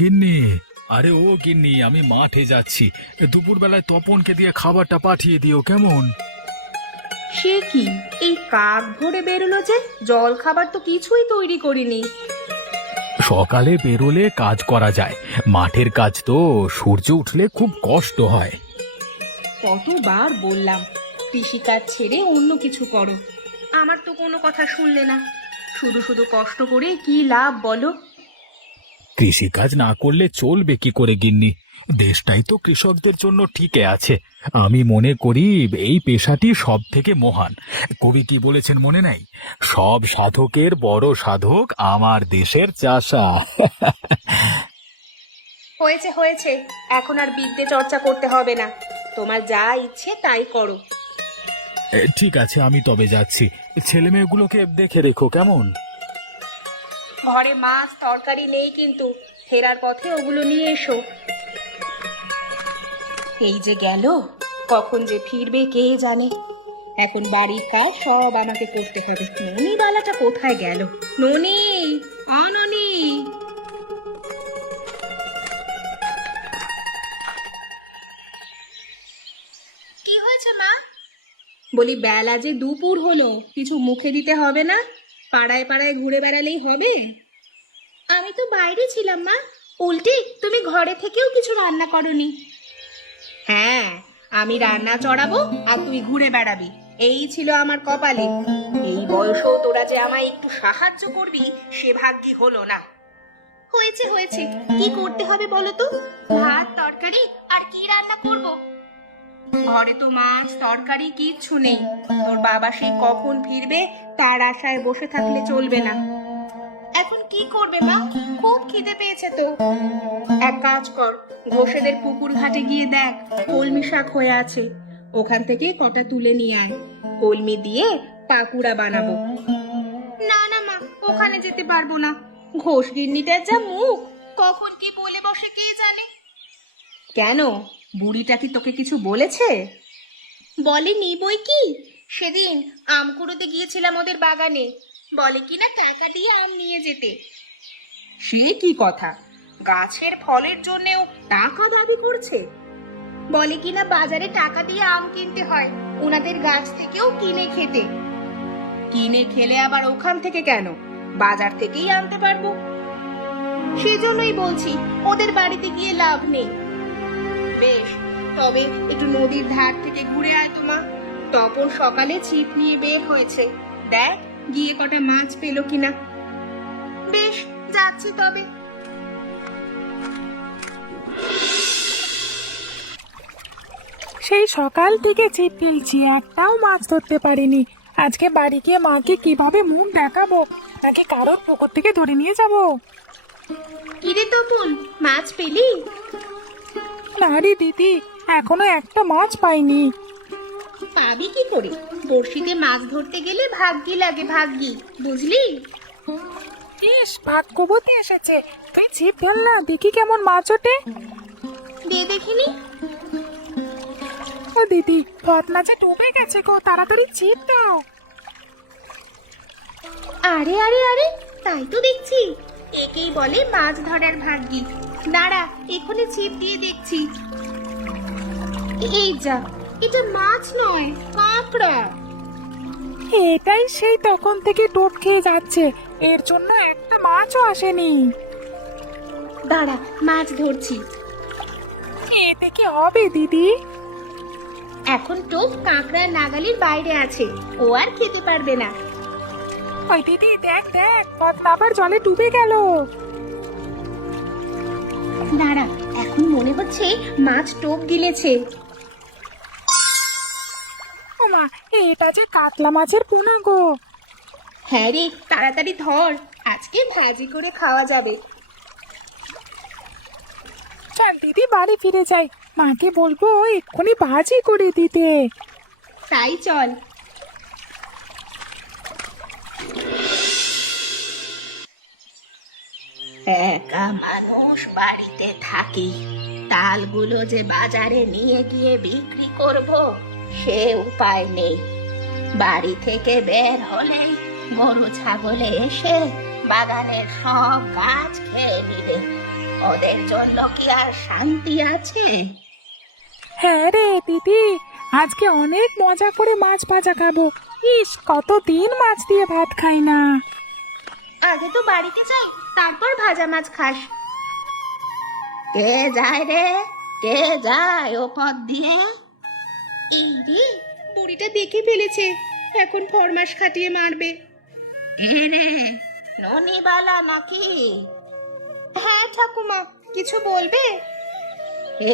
গিন্নি, আরে ও গিন্নি, আমি মাঠে যাচ্ছি। দুপুরবেলায় তপনকে দিয়ে খাবারটা পাঠিয়ে দিও কেমন? সে কি, এই কাক ভরে বেরোলো যে, জল খাবার তো কিছুই তৈরি করিনি। সকালে বেরোলে কাজ করা যায়, মাঠের কাজ তো সূর্য উঠলে খুব কষ্ট হয়। কতবার বললাম কৃষিকাজ ছেড়ে অন্য কিছু করো, আমার তো কোনো কথা শুনলে না। শুধু শুধু কষ্ট করে কি লাভ বলো? কৃষিকাজ না করলে চলবে কি করে গিন্নি? দেশটাই তো কৃষকদের জন্য টিকে আছে। আমি মনে করি এই পেশাটি সব থেকে মহান। কবি কি বলেছেন মনে নাই? সব সাধকের বড় সাধক আমার দেশের চাষা। হয়েছে হয়েছে, এখন আর বিদ্যে চর্চা করতে হবে না। তোমার যা ইচ্ছে তাই করো। ঠিক আছে, আমি তবে যাচ্ছি। ছেলে মেয়েগুলোকে দেখে রেখো কেমন? ঘরে মাছ তরকারি নেই, কিন্তু ফেরার পথে ওগুলো নিয়ে এসো। এই যে গেল, কখন যে ফিরবে কে জানে। এখন বাড়ির কাজ সব আমাকে করতে হবে। ননি বালাটা কোথায় গেল? ননি, ননি। কি হয়েছে মা? বলি বেলা যে দুপুর হলো, কিছু মুখে দিতে হবে না? পাড়ায় পাড়ায় ঘুরে বেড়ালেই হবে? আমি তো বাইরে ছিলাম মা। উল্টি তুমি ঘরে থেকেও কিছু রান্না করনি। হ্যাঁ, আমি রান্না চড়াবো আর তুই ঘুরে বেড়াবি, এই ছিল আমার কপালে। এই বয়সেও তোরা যে আমায় একটু সাহায্য করবি, সে ভাগ্যি হলো না। হয়েছে হয়েছে, কি করতে হবে বলো তো? ভাত তরকারি আর কি রান্না করব? ঘরে তো মাছ তরকারি কিচ্ছু নেই। তোর বাবা সেই কখন ফিরবে তার আশায় বসে থাকলে চলবে না। এখন কি করবে মা? খুব খিদে পেয়েছে তো। এক কাজ কর, ঘোষেদের পুকুর ঘাটে গিয়ে দেখ কলমি শাক হয়ে আছে, ওখান থেকে কটা তুলে নিয়ে আয়। কলমি দিয়ে পাকুড়া বানাবো। না না মা, ওখানে যেতে পারবো না। ঘোষ গিন্নিটার যা মুখ, কখন কি বলে বসে কে জানে। কেন, বুড়িটা কি তোকে কিছু বলেছে? বলেনি বই কি। সেদিন আম কুড়োতে গিয়েছিলাম ওদের বাগানে, বলে কিনা টাকা দিয়ে আম নিয়ে যেতে। সে কি কথা, গাছের ফলের জন্যেও টাকা দাবি করছে? বলে কিনা বাজারে টাকা দিয়ে আম কিনতে হয়, ওনাদের গাছ থেকেও কিনে খেতে। কিনে খেলে আবার ওখান থেকে কেন, বাজার থেকেই আনতে পারবো। সেজন্যই বলছি ওদের বাড়িতে গিয়ে লাভ নেই। বেশ, তবে একটু নদীর ধার থেকে ঘুরে আয় তো মা। তপন সকালে ছিপ নিয়ে বের হয়েছে, দেখ গিয়ে কটা মাছ পেলো কিনা। বেশ, যাচ্ছি তবে। সেই সকাল থেকে ছিপ ফেলছি, একটাও মাছ ধরতে পারিনি। আজকে বাড়ি গিয়ে মাকে কিভাবে মুখ দেখাবো, নাকি কারোর পুকুর থেকে ধরে নিয়ে যাব? কিরে তপন, মাছ পেলি? না রে দিদি, এখনো একটা মাছ পাইনি। পাবি কি করে? বড়শিতে মাছ ধরতে গেলে ভাগ্যি লাগে, ভাগ্যি, বুঝলি? ইস, ভাগ্যবতী এসেছে। তুই ছিপ ফেল না, দেখি কেমন মাছ ওঠে। দে দেখিনি। ও দিদি, পথ মাছে ডুবে গেছে গো, তাড়াতাড়ি ছিপ দাও। আরে আরে আরে, তাই তো দেখছি। একেই বলে মাছ ধরার ভাগ্যি। দাঁড়া, এখনই ছিপ দিয়ে দেখছি। এই যা, এটা মাছ নয়, কাঁকড়া। এটাই সেই তখন থেকে টোপ খেয়ে যাচ্ছে, এর জন্য একটা মাছও আসেনি। দাঁড়া, মাছ ধরছি। এতে কি হবে দিদি? এখন টোপ কাঁকড়ার নাগালের বাইরে আছে, ও আর খেতে পারবে না। ওই দিদি দেখ দেখ, পদ্মা আবার জলে ডুবে গেল। দাঁড়া, এখন মনে হচ্ছে মাছ টোপ গিলেছে। ওমা, এটা যে কাতলা মাছের পোনা গো। হ্যাঁ রে, তাড়াতাড়ি ধর, আজকে ভাজি করে খাওয়া যাবে। চল দিদি, বাড়ি ফিরে যাই, মাকে বলবো এক্ষুনি ভাজি করে দিতে। তাই চল। একা মানুষ বাড়িতে থাকি, তালগুলো যে বাজারে নিয়ে গিয়ে বিক্রি করব সে উপায় নেই। বাড়ি থেকে বের হলে গরু ছাগলে এসে বাগানের সব গাছ খেয়ে নিবে। ওদের জন্য কি আর শান্তি আছে? হ্যাঁ রে দিদি, আজকে অনেক মজা করে মাছ ভাজা খাবো। ইস, কতদিন মাছ দিয়ে ভাত খাই না। আগে তো বাড়িতে যাই, তারপর ভাজা মাছ খাস। কে যায় রে, কে যায় ও পথ দিয়ে? ইদি, বুড়িটা দেখে ফেলেছে, এখন ফরমাস খাটিয়ে মারবে। কে রে, ননিবালা নাকি? হ্যাঁ ঠাকুমা, কিছু বলবে?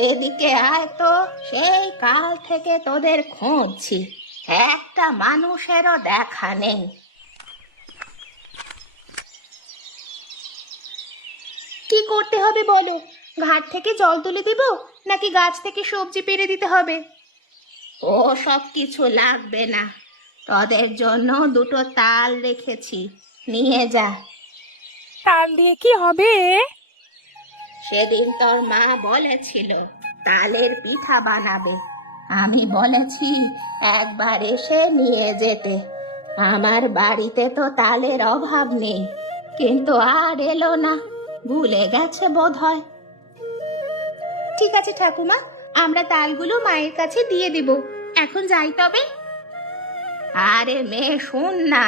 এদিকে আয় তো, সেই কাল থেকে তোদের খুঁজছি, একটা মানুষেরও দেখা নেই। কি করতে হবে বলো? ঘাট থেকে জল তুলে দিব, নাকি গাছ থেকে সবজি পেড়ে দিতে হবে? ও সব কিছু লাগবে না, তোদের জন্য দুটো তাল রেখেছি, নিয়ে যা। তাল দিয়ে কি হবে? সেদিন তোর মা বলেছিল তালের পিঠা বানাবে, আমি বলেছি একবার এসে নিয়ে যেতে। আমার বাড়িতে তো তালের অভাব নেই, কিন্তু আর এলো না, ভুলে গেছে বোধহয়। ঠিক আছে ঠাকুমা, আমরা তালগুলো মায়ের কাছে দিয়ে দেব। এখন যাই তবে। আরে মেয়ে শোন না,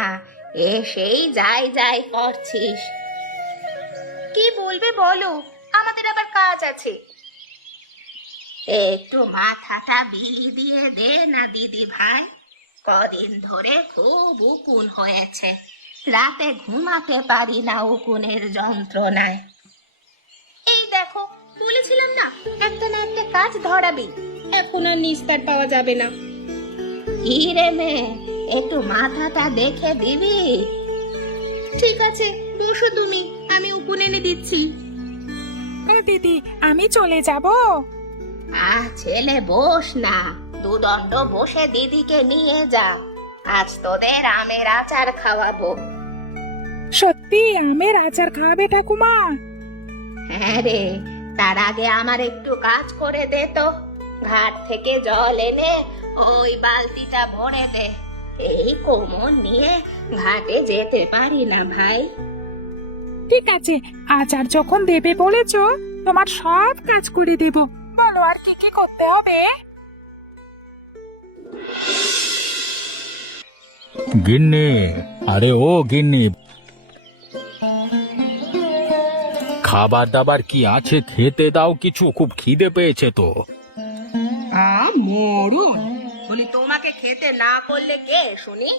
এসেই যাই যাই করছিস। কি বলবে বলো, আমাদের আবার কাজ আছে। একটু মাথাটা বিলি দিয়ে দে না দিদি ভাই, কদিন ধরে খুব উকুন হয়েছে, রাতে ঘুমাতে পারি না উকুনের যন্ত্রণায়। এই দেখো, বলেছিলাম না একটা না একটা কাজ ধরাবে, এখন আর নিস্তার পাওয়া যাবে না। কি রে মেয়ে, একটু মাথাটা দেখে দিবি? ঠিক আছে, বসো তুমি, আমি উকুন এনে দিচ্ছি। ও দিদি, আমি চলে যাব। ছেলে বস না, দুদণ্ড বসে দিদিকে নিয়ে যা, আজ তোদের আমের আচার খাওয়াবো। সত্যি আমের আচার খাবে ঠাকুমা? হ্যাঁ রে, তার আগে আমার একটু কাজ করে দে তো। ঘাট থেকে জল এনে ওই বালতিটা ভরে দে, এই কোমর নিয়ে ঘাটে যেতে পারি না ভাই। ঠিক আছে, আচার যখন দেবে বলেছো, তোমার সব কাজ করে দেব। বলো আর কি কি করতে হবে? গিন্নি, আরে ও গিন্নি, খাবার দাবার কি আছে, খেতে দাও কিছু, খুব খিদে পেয়েছে তো। মরুন বলি, তোমাকে খেতে না করলে কে শুনি?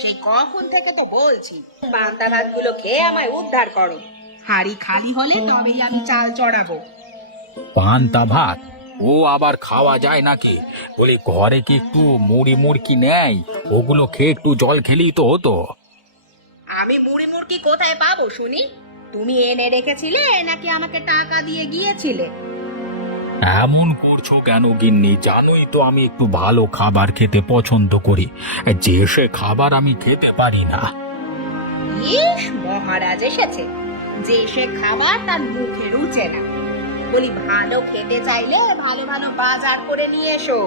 সেই কখন থেকে তো বলছি পান্তা ভাতগুলো খেয়ে আমায় উদ্ধার করো। হাড়ি খালি হলে তবেই আমি চাল চড়াবো। পান্তা ভাত ও আবার খাওয়া যায় নাকি? বলি ঘরে কি একটু মুড়ি মুড়কি নেই? ওগুলো খেয়ে একটু জল খেলেই তো হতো। আমি মুড়ি মুড়কি কোথায় পাবো শুনি? তুমি এনে রেখেছিলে নাকি আমাকে টাকা দিয়ে গিয়েছিলে? এমন করছো কেন গিন্নি? জানোই তো আমি একটু ভালো খাবার খেতে পছন্দ করি, যে সে খাবার আমি খেতে পারি না। ইস, মহারাজ এসেছে, যে সে খাবার তার মুখে রুচে না। বলি ভালো খেতে চাইলে ভালো ভালো বাজার করে নিয়ে এসো।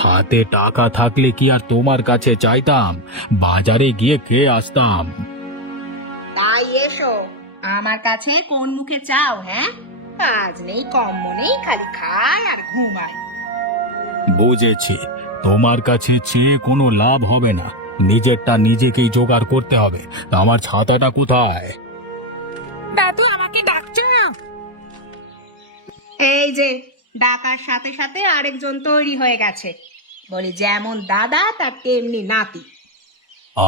হাতে টাকা থাকলে কি আর তোমার কাছে চাইতাম? বাজারে গিয়ে খেয়ে আসতাম। তাই এসো, আমার কাছে কোন মুখে চাও? হ্যাঁ, কাজ নেই কম্ম নেই, খালি খায় আর ঘুমায়। বুঝেছি, তোমার কাছে চেয়ে কোনো লাভ হবে না, নিজেরটা নিজেকেই জোগাড় করতে হবে। তা আমার ছাতাটা কোথায়? দাদু, আমাকে ডাকছো? এই যে, ডাকার সাথে সাথে আরেকজন তৈরি হয়ে গেছে। বলি যেমন দাদা তার তেমনি নাতি।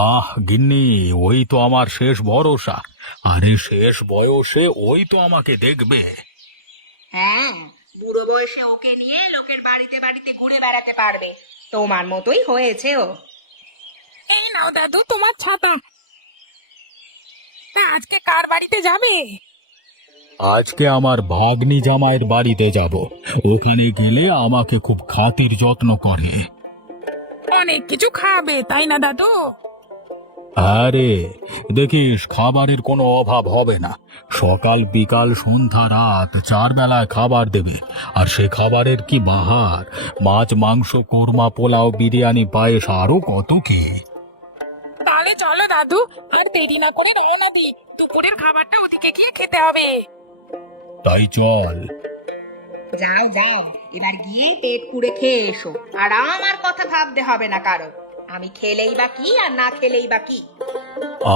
আহ গিন্নি, ওই তো আমার শেষ ভরসা। আরে শেষ বয়সে ওই তো আমাকে দেখবে। হ্যাঁ, বুড়ো বয়সে ওকে নিয়ে লোকের বাড়িতে বাড়িতে ঘুরে বেড়াতে পারবে। তোমার মতোই হয়েছে ও। এই নাও দাদু, তোমার ছাতা। তা আজকে কার বাড়িতে যাবে? আজকে আমার ভাগ্নি জামাইয়ের বাড়িতে যাব। ওখানে গেলে আমাকে খুব খাতির যত্ন করে। অনেক কিছু খাবে তাই না দাদু? আরে দেখিস, খাবারের কোনো অভাব হবে না। সকাল বিকাল সন্ধ্যা রাত 4 বেলায় খাবার দেবে। আর সে খাবারের কি বাহার! মাছ মাংস কোরমা পোলাও বিরিয়ানি পায়েস আরো কত কি। তা তাহলে চলো দাদু, আর দেরি না করে রওনা দি। দুপুরের খাবারটা ওদিকে গিয়ে খেতে হবে। তাই চল। যাও যাও, এবার গিয়ে পেট পুড়ে খেয়ে এসো। আর আমার কথা ভাবতে হবে না কারো। আমি খেলেই বা কি আর না খেলেই বা কি।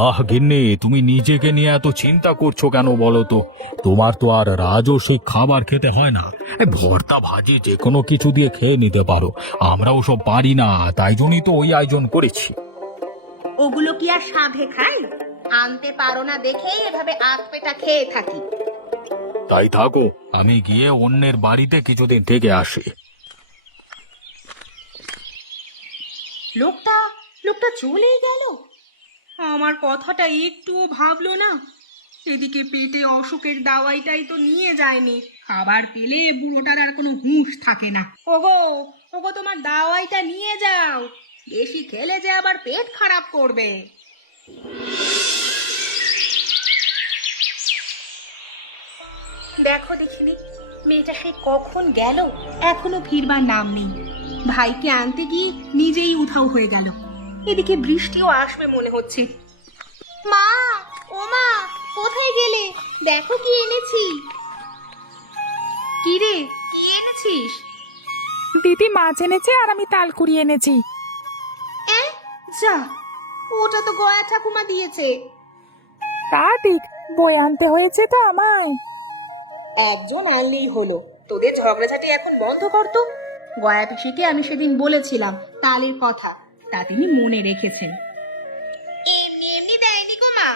আহ গিন্নি, তুমি নিজেকে নিয়ে এত চিন্তা করছো কেন বলো তো? তোমার তো আর রাজস্বিক খাবার খেতে হয় না। এই ভর্তা ভাজি যে কোনো কিছু দিয়ে খেয়ে নিতে পারো। আমরা ওসব পারি না, তাই জন্যই তো ওই আয়োজন করেছি। ওগুলো কি আর সাধে খাই? আনতে পারো না দেখেই এভাবে আধ পেটা খেয়ে থাকি। তাই থাকো, আমি গিয়ে অন্যের বাড়িতে কিছুদিন থেকে আসি। লোকটা লোকটা চলেই গেল। আমার কথাটা একটুও ভাবলো না। এদিকে পেটে অসুখের দাওয়াইটাই তো নিয়ে যায়নি। খাবার পেলে বুড়োটার আর কোনো হুঁশ থাকে না। ওগো ওগো, তোমার দাওয়াইটা নিয়ে যাও। বেশি খেলে যে আবার পেট খারাপ করবে। দেখো দেখিনি, মেয়েটা সে কখন গেল, এখনো ফিরবার নাম নেই। ভাইকে আনতে গিয়ে নিজেই উধাও হয়ে গেল। এদিকে বৃষ্টিও আসবে মনে হচ্ছে। মা, ও মা, কোথায় গেলে? দেখো কি এনেছি। কি রে, কি এনেছিস? দিদি মাছ এনেছে আর আমি তাল কুড়িয়ে এনেছি। যা, ওটা তো গয়া ঠাকুমা দিয়েছে। তা ঠিক, বই আনতে হয়েছে তো আমায়। একজন আনলেই হলো, তোদের ঝগড়াঝাটি এখন বন্ধ করতো। গয়া পিসিকে আমি সেদিন বলেছিলাম তালের কথা, তা তিনি মনে রেখেছেন। এমনি এমনি দেয়নি গো মা,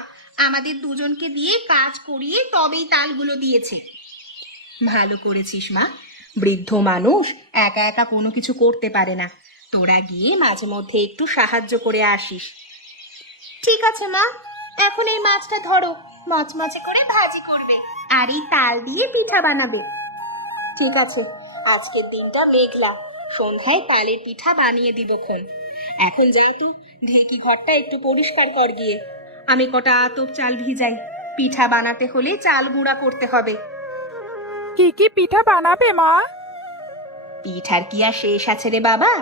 আমাদের দুজনকে দিয়ে কাজ করিয়ে তবেই তালগুলো দিয়েছে। ভালো করেছিস মা, বৃদ্ধ মানুষ একা একা কোনো কিছু করতে পারে না। তোরা গিয়ে মাঝে মধ্যে একটু সাহায্য করে আসিস। ঠিক আছে মা, এখন এই মাছটা ধরো, মচমচে করে ভাজি করবে আর এই তাল দিয়ে পিঠা বানাবে। ঠিক আছে, আজকের দিনটা মেঘলা, সন্ধ্যায় তালের পিঠা বানিয়ে দিবক্ষণ। এখন যা তো, ঢেকি ঘরটা একটু পরিষ্কার কর গিয়ে। আমি কটা আতপ চাল ভিজাই, পিঠা বানাতে হলে চাল গুঁড়া করতে হবে। কি কি পিঠা বানাবে মা? পিঠার কি আর শেষ আছে রে বাবা?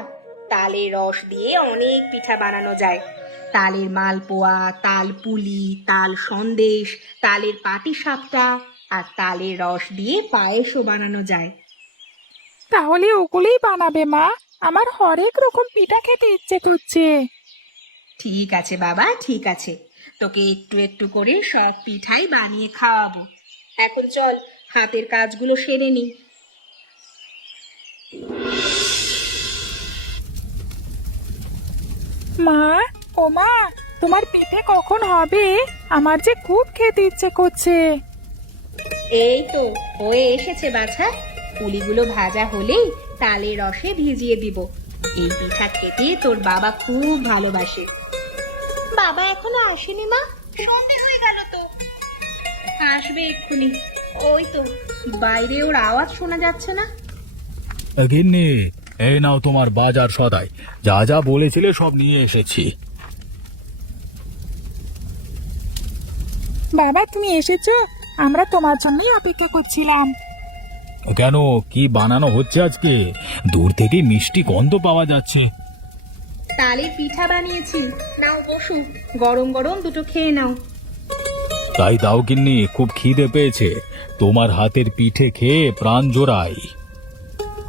তালের রস দিয়ে অনেক পিঠা বানানো যায়। তালের মালপোয়া, তাল পুলি, তাল সন্দেশ, তালের পাটিসাপটা আর তালের রস দিয়ে পায়েসও বানানো যায়। তাহলে ওগুলোই বানাবে মা, আমার হরেক রকম পিঠা খেতে ইচ্ছে করছে। ঠিক আছে বাবা, ঠিক আছে, তোকে একটু একটু করে সব পিঠাই বানিয়ে খাওয়াবো। এখন চল, হাতের কাজগুলো সেরে নি। মা, ও মা, তোমার পিঠে কখন হবে? আমার যে খুব খেতে ইচ্ছে করছে। এই তো হয়ে এসেছে বাছা। পুলিগুলো ভাজা হলেই তালের রসে ভিজিয়ে দিব। এই পিঠা খেতে তোর বাবা খুব ভালোবাসে। বাবা এখনো আসেনি মা, সন্ধে হয়ে গেল তো। আসবে এক্ষুনি, ওই তো বাইরে ওর আওয়াজ শোনা যাচ্ছে না। গিন্নি, এই নাও তোমার বাজার সদাই, যা যা বলেছিলে সব নিয়ে এসেছি। বাবা তুমি এসেছো? আমরা তোমার জন্যই অপেক্ষা করছিলাম। কেন, কি বানানো হচ্ছে আজকে? দূর থেকে মিষ্টি গন্ধ পাওয়া যাচ্ছে। তালের পিঠা বানিয়েছি, নাও বসু, গরম গরম দুটো খেয়ে নাও। তাই দাও গিন্নি, খুব খিদে পেয়েছে। তোমার হাতের পিঠে খেয়ে প্রাণ জোড়াই।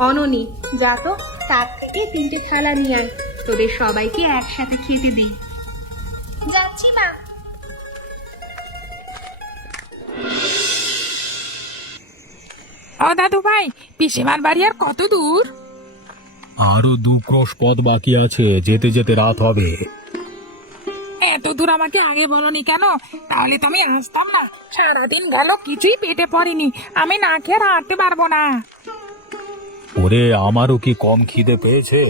অননি, যা তো তার থেকে 3টে থালা নিয়ে আয়, তোদের সবাইকে একসাথে খেতে দিই। যাচ্ছি মা। ও দাদু ভাই, পিসিমার বাড়ি আর কত দূর? আরো 2 ক্রোশ পথ বাকি আছে, যেতে যেতে রাত হবে। এত দূর আমাকে আগে বলনি কেন? তাহলে তো আমি আসতাম না। সারাদিন গেল, কিছুই পেটে পড়েনি, আমি না খেয়ে আর হাঁটতে পারবো না। ওরে, আমারও কি কম খিদে পেয়েছে,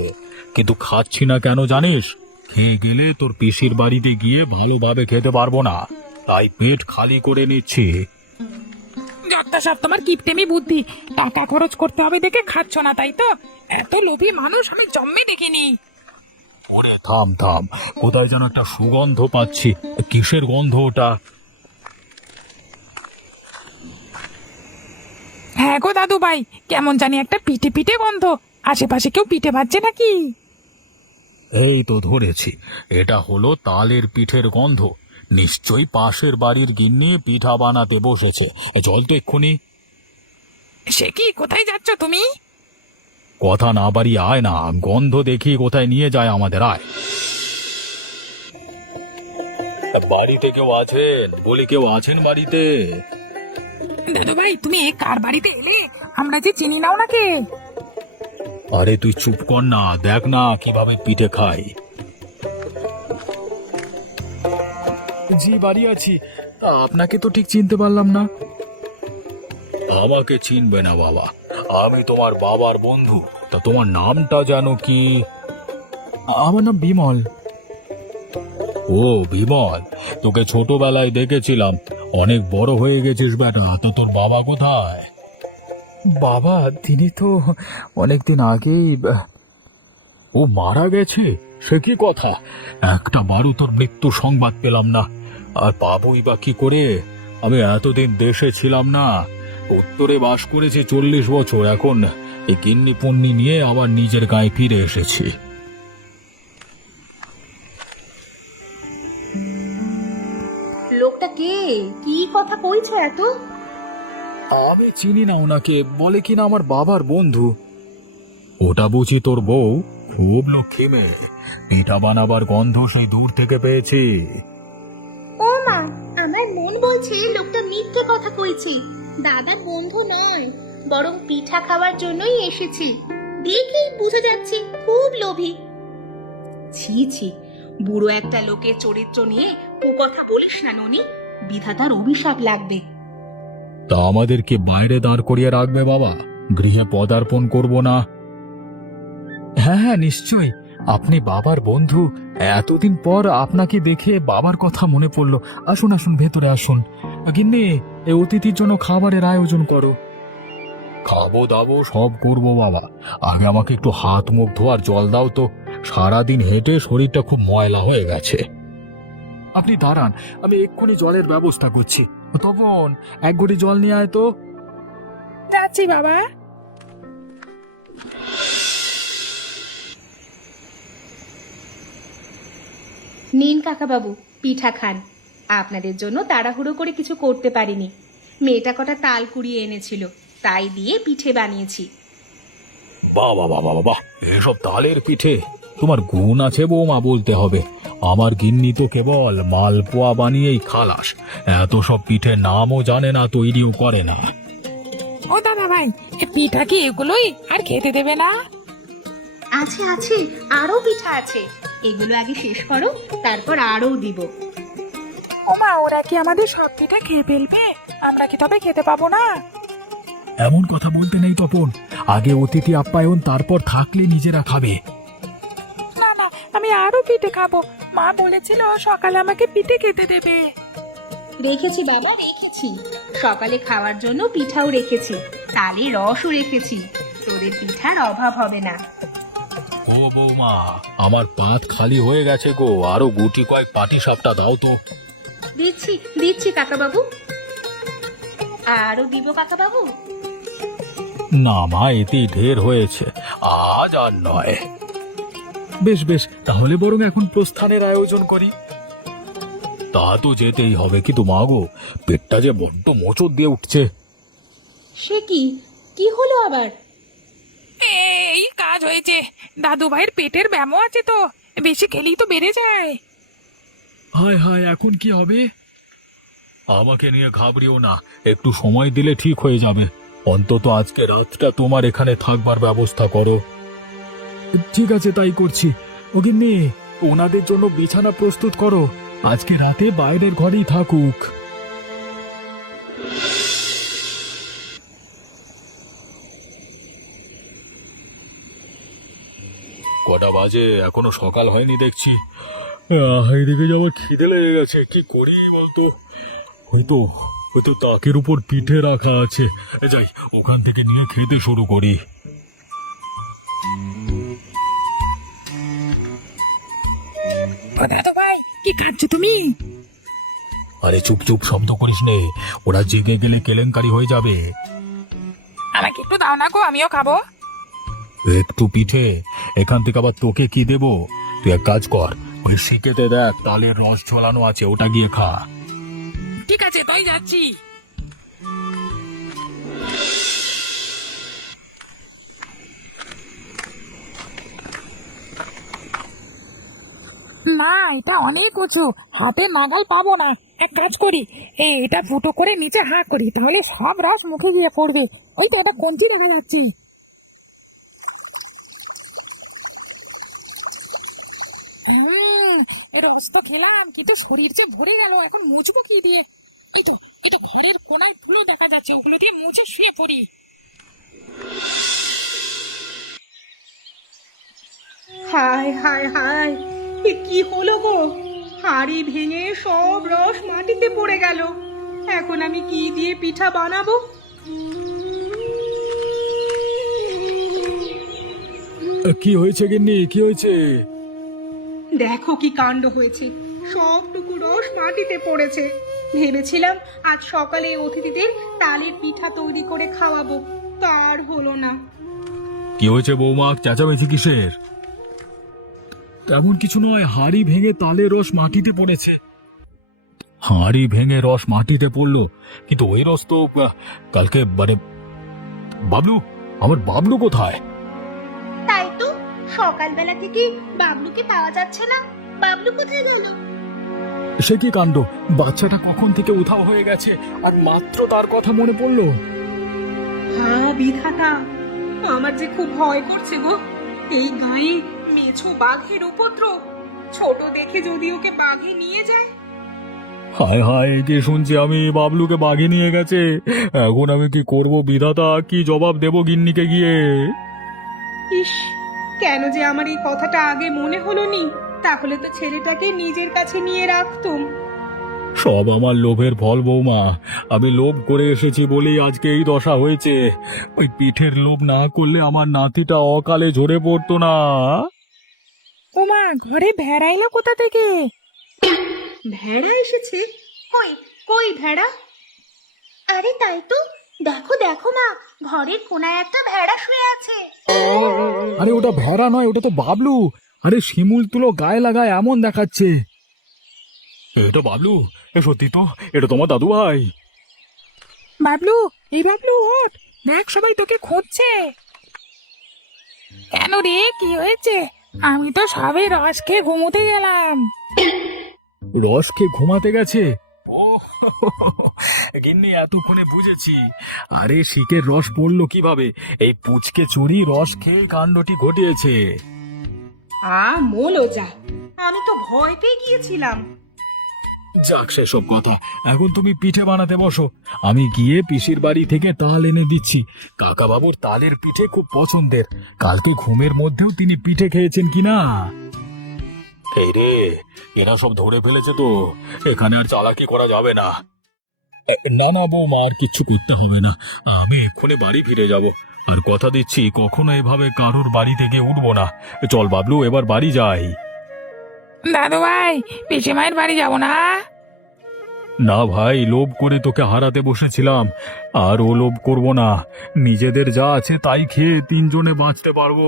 কিন্তু খাচ্ছি না কেন জানিস? খেয়ে গেলে তোর পিসির বাড়িতে গিয়ে ভালোভাবে খেতে পারবো না, তাই পেট খালি করে নিচ্ছি। যতটা সব তোমার কিপটেমি বুদ্ধি। টাকা খরচ করতে হবে দেখে খাচ্ছ না, তাই তো? এত লোভী মানুষ আমি জন্মে দেখিনি। ওরে থাম থাম, কোথায় যেন একটা সুগন্ধ পাচ্ছি। কিসের গন্ধ ওটা? হ্যাঁ গো দাদু ভাই, কেমন জানি একটা পিঠে পিঠে গন্ধ। আশেপাশে কেউ পিঠে ভাজছে নাকি? এই তো ধরেছি, এটা হলো তালের পিঠের গন্ধ। নিশ্চয়ই পাশের বাড়ির গিন্নি পিঠা বানাতে বসেছে। চল তো এক্ষুনি। সে কি, কোথায় যাচ্ছ তুমি? কথা না বাড়িয়ে আয় না, গন্ধ দেখি কোথায় নিয়ে যায় আমাদের। আয়। বাড়িতে কেউ আছেন? বলি, কেউ আছেন বাড়িতে? দাদু ভাই, তুমি কার বাড়িতে এলে? আমরা যে চিনি নাও নাকি। আরে তুই চুপ কর না, দেখ না কিভাবে পিঠে খাই। জি, বাড়ি আছি। তা আপনাকে তো ঠিক চিনতে পারলাম না। আমাকে চিনবে না বাবা, আমি তোমার বাবার বন্ধু। তা তোমার নামটা জানো কি? আমার নাম বিমল। ও বিমল, তোকে ছোটবেলায় দেখেছিলাম, অনেক বড় হয়ে গেছিস বেটা। তো তোর বাবা কোথায়? বাবা, তিনি তো অনেকদিন আগেই। ও মারা গেছে? সে কি কথা! একটা বারও তোর মৃত্যু সংবাদ পেলাম না। আর পাবই বা কি করে? আমি এতদিন দেশে ছিলাম না, উত্তরে বাস করেছি 40 বছর। এখন এই গিন্নি পুন্নি নিয়ে আবার নিজের গায়ে ফিরে এসেছি। লোকটা কে? কি কথা কইছে এত? আমি চিনি না ওনাকে, বলে কিনা আমার বাবার বন্ধু। ওটা বুঝি তোর বউ? খুব লক্ষ্মী মেয়ে, পিঠা বানাবার গন্ধ সেই দূর থেকে পেয়েছি। ও মা, আমার মন বলছে লোকটা মিথ্যে কথা কইছে। দাদার বন্ধু নয়, বরং পিঠা খাওয়ার জন্যই এসেছি। দেখেই বুঝা যাচ্ছে খুব লোভী। ছি ছি, বুড়ো একটা লোকের চরিত্র নিয়ে ও কথা বলিস না ননি, বিধাতার অভিশাপ লাগবে। তা আমাদেরকে বাইরে দাঁড় করিয়ে রাখবে বাবা? গৃহে পদার্পণ করব না? হ্যাঁ হ্যাঁ, নিশ্চয়ই। আপনি বাবার বন্ধু, এতদিন পর আপনাকে দেখে বাবার কথা মনে পড়ল। আসুন আসুন, ভেতরে আসুন। গিন্নি, এই অতিথির জন্য খাবারের আয়োজন করো। খাবো দাবো সব করবো বাবা, আগে আমাকে একটু হাত মুখ ধোয়ার জল দাও তো। সারাদিন হেঁটে শরীরটা খুব ময়লা হয়ে গেছে। আপনি দাঁড়ান, আমি এক্ষুনি জলের ব্যবস্থা করছি। তপন, এক ঘটি জল নিয়ে আয় তো। যাচ্ছি বাবা। নিন কাকাবাবু, পিঠা খান। আপনাদের জন্য তাড়াহুড়ো করে কিছু করতে পারিনি। মেয়েটা কটা তাল কুড়িয়ে এনেছিল, তাই দিয়ে পিঠে বানিয়েছি। বাহ বাহ বাহ বাহ বাহ, এসব তালের পিঠে! তোমার গুণ আছে বৌমা, বলতে হবে। আমার গিন্নি তো কেবল মালপোয়া বানিয়েই খালাস, এত সব পিঠে নামও জানে না, তৈরিও করে না। ও দাদা ভাই, পিঠা কি এগুলোই? আর খেতে দেবে না? আছে আছে, আরো পিঠা আছে। এগুলো আগে শেষ করো, তারপর আরও দিব। ওমা, ওরা কি আমাদের সব পিঠা খেয়ে ফেলবে? আমরা কি তবে খেতে পাবো না? এমন কথা বলতে নেই তপন, আগে অতিথি আপ্যায়ন, তারপর থাকলে নিজেরা খাবে। না না, আমি আরো পিঠে খাবো। মা বলেছিল সকালে আমাকে পিঠে খেতে দেবে। রেখেছি বাবা, রেখেছি। সকালে খাওয়ার জন্য পিঠাও রেখেছি, তালের রসও রেখেছি। তোদের পিঠার অভাব হবে না। ও বৌমা, আমার পাত খালি হয়ে গেছে গো, আরো গুটি কয়েক পাটি সাপটা দাও তো। দিচ্ছি দিচ্ছি কাকাবাবু। আরও দিব কাকাবাবু। না মা, এতেই ঢের হয়েছে, আজ আর নয়। বেশ বেশ, তাহলে বরং এখন প্রস্থানের আয়োজন করি। তা তো যেতেই হবে, কিন্তু মা গো, পেটটা যে বড্ড মোচড় দিয়ে উঠছে। সে কি? কি হলো আবার? এই কাজ হয়েছে। দাদু ভাইয়ের পেটের ব্যামো আছে তো, বেশি খেলেই তো বেড়ে যায়। হায় হায়, এখন কি হবে? আমাকে নিয়ে ঘাবড়িও না, একটু সময় দিলে ঠিক হয়ে যাবে। অন্তত আজকে রাতটা তোমার এখানে থাকবার ব্যবস্থা করো। ঠিক আছে, তাই করছি। ওগিন্নি, ওনাদের জন্য বিছানা প্রস্তুত করো, আজকে রাতে বাইরের ঘরেই থাকুক। কটা বাজে? এখনো সকাল হয়নি দেখছি। এদিকে যাবার খিদে লেগে গেছে, কি করি বলতো? হয়তো হয়তো তাকের উপর পিঠে রাখা আছে, যাই ওখান থেকে নিয়ে খেতে শুরু করি। ও দাদু ভাই, কি খাচ্ছ তুমি? আরে চুপ চুপ, শব্দ করিস নে, ওরা জেগে গেলে কেলেঙ্কারি হয়ে যাবে। আমাকে একটু দাও না গো, আমিও খাবো। একটু পিঠে? এখান থেকে আবার তোকে কি দেব? তুই এক কাজ কর, ওই শিকেতে দেখ তালের রস ঝোলানো আছে, ওটা গিয়ে খা। ঠিক আছে, তাই যাচ্ছি। না, এটা অনেক উঁচু, হাতে নাগাল পাবো না। এক কাজ করি, এটা ফুটো করে নিচে হাঁ করি, তাহলে সব রস মুখে গিয়ে পড়বে। ওই তো একটা কঞ্চি দেখা যাচ্ছে। এই রসটা খেলাম, কিন্তু শরীর যে ভরে গেল, এখন মুছবো কি দিয়ে? এই তো, এটা ঘরের কোনায় তুলো দেখা যাচ্ছে, ওগুলো দিয়ে মুছে শুয়ে পড়ি। হায় হায় হায়, এ কি হলো গো? হাঁড়ি ভেঙে সব রস মাটিতে পড়ে গেল। এখন আমি কি দিয়ে পিঠা বানাবো? কি হয়েছে গিন্নি, কি হয়েছে? দেখো কি কাণ্ড হয়েছে, সবটুকু রস মাটিতে পড়েছে। ভেবেছিলাম আজ সকালে অতিথিদের তালের পিঠা তৈরি করে খাওয়াবো, তার হলো না। কি হয়েছে বৌমা, চেঁচামেচি কিসের? তেমন কিছু নয়, হাঁড়ি ভেঙে তালের রস মাটিতে পড়েছে। হাঁড়ি ভেঙে রস মাটিতে পড়লো, কিন্তু ওই রস তো কালকে মানে বাবলু, আমার বাবলু কোথায়? তাই তো, সকালবেলা থেকে বাবলুকে পাওয়া যাচ্ছে না। বাবলু কোথায় গেল? সে কি কাণ্ড, বাচ্চাটা কখন থেকে উধাও হয়ে গেছে, আর মাত্র তার কথা মনে পড়লো। হ্যাঁ বিধাতা, আমার যে খুব ভয় করছে গো। এই গায়ে মেছো বাঘের উপদ্রব, ছোট দেখে যদি ওকে বাঘে নিয়ে যায়। হায় হায়, কি শুনছি আমি, বাবলুকে বাঘে নিয়ে গেছে। এখন আমি কি করব বিধাতা, কি জবাব দেব গিন্নিকে গিয়ে? ইস, কেন যে আমার এই কথাটা আগে মনে হলো নি, তাহলে তো ছেলেটাকে নিজের কাছে নিয়ে রাখতুম। সব আমার লোভের ফল বৌমা, আমি লোভ করে এসেছি বলেই আজকে এই দশা হয়েছে। ওই পিঠের লোভ না করলে আমার নাতিটা অকালে ঝরে পড়তো না। ওমা, ঘরে ভেড়া এলো কোথা থেকে? ভেড়া এসেছে? কই কই ভেড়া? আরে তাই তো, দেখো দেখো মা, ঘরের কোনায় একটা ভেড়া শুয়ে আছে। আরে ওটা ভেড়া নয়, ওটা তো বাবলু। আরে শিমুল তুলো গায়ে লাগায় এমন দেখাচ্ছে। এটা বাবলু? এ সত্যি তো, এটা তোমার দাদু ভাই। বাবলু, এই বাবলু ওঠ, দেখ সবাই তোকে খুঁজছে। কেন রে, কি হয়েছে? আমি তো সবে রস খেয়ে ঘুমোতে গেলাম। রস খেয়ে ঘুমাতে গেছে? ও গিন্নি, এতক্ষণে বুঝেছি। আরে শিকের রস পড়লো কিভাবে, এই পুচকে চুরি রস খেয়ে কাণ্ডটি ঘটিয়েছে। মোলো যা, আমি তো ভয় পেয়ে গিয়েছিলাম। যাক সেসব কথা, এখন তুমি পিঠে বানাতে বসো। আমি গিয়ে পিসির বাড়ি থেকে তাল এনে দিচ্ছি। কাকা বাবুর তালের পিঠে খুব পছন্দের, কালকে ঘুমের মধ্যেও তিনি পিঠে খেয়েছেন কিনা। এই রে, এরা সব ধরে ফেলেছে তো, এখানে আর চালাকি করা যাবে না। না না বৌমা, আর কিচ্ছু করতে হবে না, আমি এক্ষুনি বাড়ি ফিরে যাব। আর কথা দিচ্ছি, কখনো এভাবে কারোর বাড়ি থেকে উঠবো না। চল বাবলু, এবার বাড়ি যাই। দাদু ভাই, পিসিমায়ের বাড়ি যাবো না। না ভাই, লোভ করে তোকে হারাতে বসেছিলাম, আর ও লোভ করবো না। নিজেদের যা আছে তাই খেয়ে তিনজনে বাঁচতে পারবো।